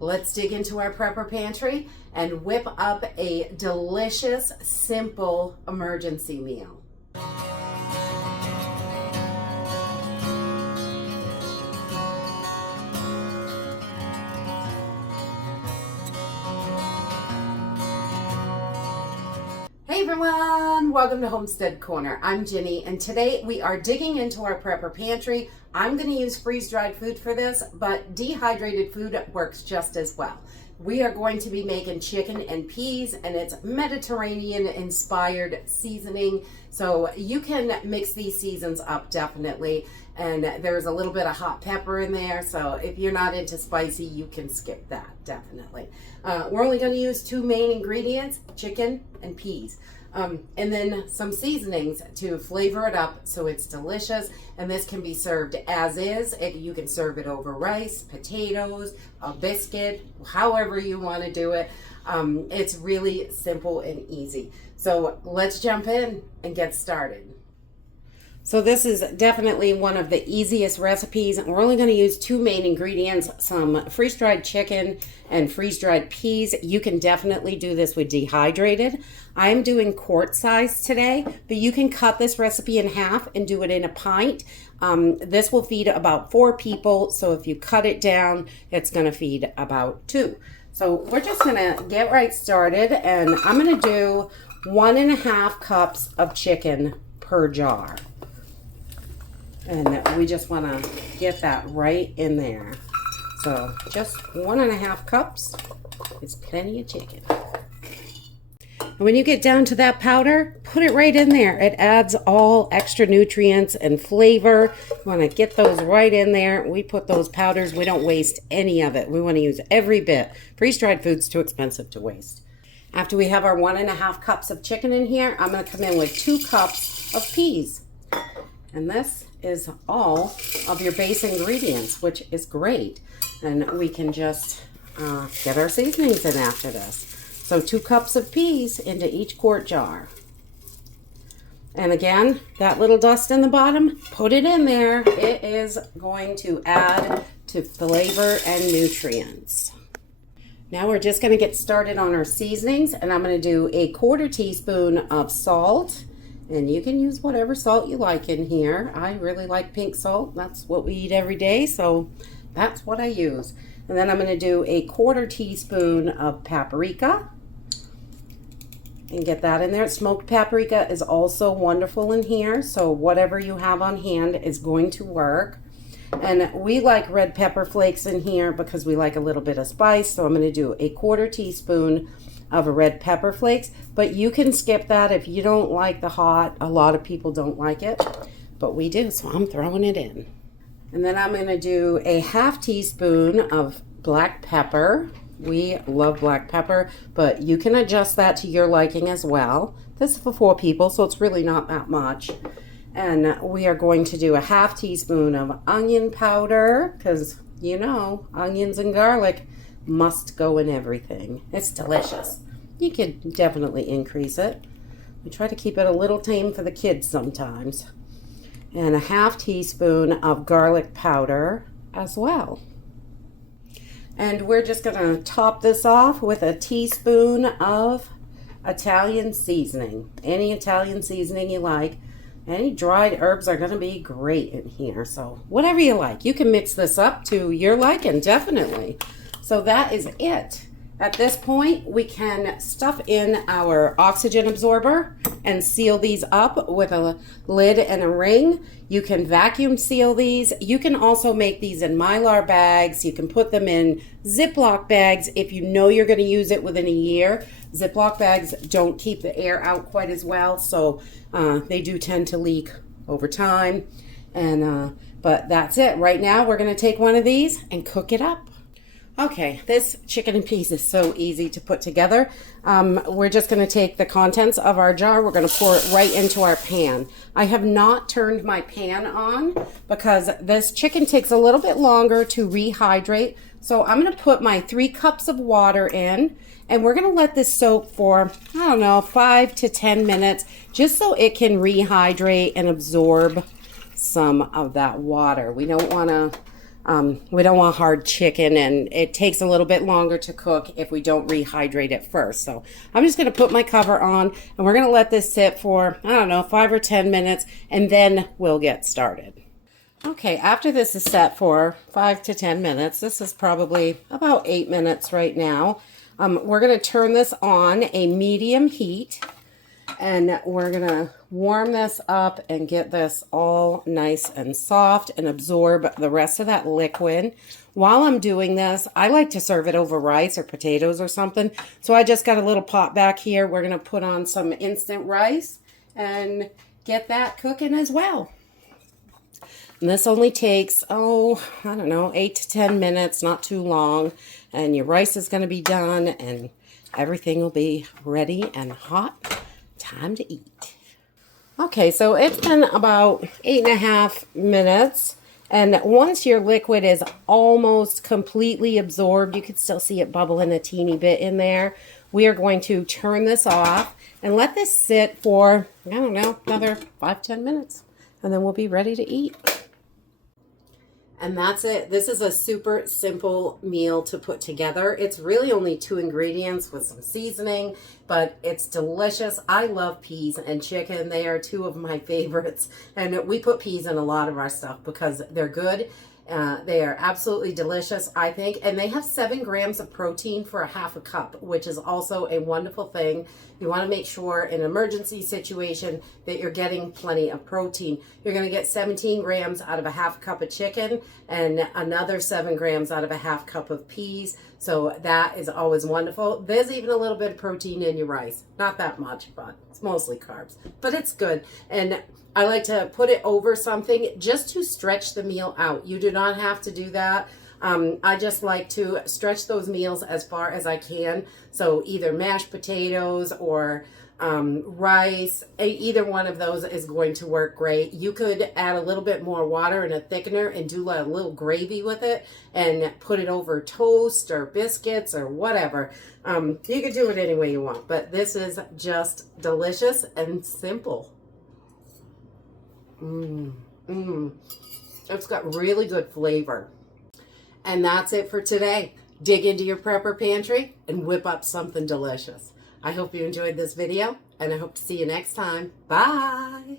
Let's dig into our prepper pantry and whip up a delicious, simple emergency meal. Hey everyone, welcome to Homestead Corner. I'm Ginny, and today we are digging into our prepper pantry. I'm going to use freeze-dried food for this, but dehydrated food works just as well. We are going to be making chicken and peas, and it's Mediterranean-inspired seasoning, so you can mix these seasons up definitely. And there's a little bit of hot pepper in there, so if you're not into spicy, you can skip that, definitely. We're only going to use two main ingredients, chicken and peas. And then some seasonings to flavor it up so it's delicious. And this can be served as is. You can serve it over rice, potatoes, a biscuit, however you want to do it. It's really simple and easy. So let's jump in and get started. So this is definitely one of the easiest recipes. We're only going to use two main ingredients, some freeze-dried chicken and freeze-dried peas. You can definitely do this with dehydrated. I'm doing quart size today, but you can cut this recipe in half and do it in a pint. This will feed about 4 people, so if you cut it down, it's going to feed about 2. So we're just going to get right started, and I'm going to do 1.5 cups of chicken per jar. And we just want to get that right in there. So just 1.5 cups is plenty of chicken. And when you get down to that powder, put it right in there. It adds all extra nutrients and flavor. You want to get those right in there. We put those powders, we don't waste any of it. We want to use every bit. Freeze-dried food's too expensive to waste. After we have our 1.5 cups of chicken in here, I'm going to come in with 2 cups of peas. And this is all of your base ingredients, which is great. And we can just get our seasonings in after this. So 2 cups of peas into each quart jar. And again, that little dust in the bottom, put it in there. It is going to add to flavor and nutrients. Now we're just going to get started on our seasonings, and I'm going to do a 1/4 teaspoon of salt. And you can use whatever salt you like in here. I really like pink salt. That's what we eat every day, so that's what I use. And then I'm going to do a 1/4 teaspoon of paprika. And get that in there. Smoked paprika is also wonderful in here, so whatever you have on hand is going to work. And we like red pepper flakes in here because we like a little bit of spice, so I'm going to do a 1/4 teaspoon of red pepper flakes, but you can skip that if you don't like the hot. A lot of people don't like it, but we do, so I'm throwing it in. And then I'm going to do a 1/2 teaspoon of black pepper. We love black pepper, but you can adjust that to your liking as well. This is for 4 people, so it's really not that much. And we are going to do a 1/2 teaspoon of onion powder, because you know, onions and garlic must go in everything. It's delicious. You could definitely increase it. We try to keep it a little tame for the kids sometimes. And a 1/2 teaspoon of garlic powder as well. And we're just going to top this off with a teaspoon of Italian seasoning. Any Italian seasoning you like. Any dried herbs are going to be great in here. So whatever you like. You can mix this up to your liking, definitely. So that is it. At this point, we can stuff in our oxygen absorber and seal these up with a lid and a ring. You can vacuum seal these. You can also make these in Mylar bags. You can put them in Ziploc bags if you know you're going to use it within a year. Ziploc bags don't keep the air out quite as well, so they do tend to leak over time. But that's it. Right now, we're going to take one of these and cook it up. Okay, this chicken and peas is so easy to put together. We're just going to take the contents of our jar. We're going to pour it right into our pan. I have not turned my pan on because this chicken takes a little bit longer to rehydrate. So I'm going to put my 3 cups of water in, and we're going to let this soak for, I don't know, 5 to 10 minutes, just so it can rehydrate and absorb some of that water. We don't want to We don't want hard chicken, and it takes a little bit longer to cook if we don't rehydrate it first. So I'm just going to put my cover on, and we're going to let this sit for, I don't know, 5 or 10 minutes, and then we'll get started. Okay, after this is set for 5 to 10 minutes, this is probably about 8 minutes right now. We're going to turn this on a medium heat, and we're going to warm this up and get this all nice and soft and absorb the rest of that liquid. While I'm doing this, I like to serve it over rice or potatoes or something. So I just got a little pot back here. We're going to put on some instant rice and get that cooking as well. And this only takes, I don't know, 8 to 10 minutes, not too long. And your rice is going to be done and everything will be ready and hot. Time to eat. Okay, so it's been about 8.5 minutes. And once your liquid is almost completely absorbed, you can still see it bubbling a teeny bit in there. We are going to turn this off and let this sit for, I don't know, another 5-10 minutes. And then we'll be ready to eat. And that's it. This is a super simple meal to put together. It's really only 2 ingredients with some seasoning, but it's delicious. I love peas and chicken. They are 2 of my favorites. And we put peas in a lot of our stuff because they're good. They are absolutely delicious, I think. And they have 7 grams of protein for a half a cup, which is also a wonderful thing. You want to make sure in an emergency situation that you're getting plenty of protein. You're going to get 17 grams out of a half cup of chicken and another 7 grams out of a half cup of peas. So that is always wonderful. There's even a little bit of protein in your rice. Not that much, but it's mostly carbs. But it's good. And I like to put it over something just to stretch the meal out. You do not have to do that. I just like to stretch those meals as far as I can. So either mashed potatoes or rice, either one of those is going to work great. You could add a little bit more water and a thickener and do a little gravy with it and put it over toast or biscuits or whatever. You could do it any way you want, but this is just delicious and simple. It's got really good flavor. And that's it for today. Dig into your prepper pantry and whip up something delicious. I hope you enjoyed this video, and I hope to see you next time. Bye!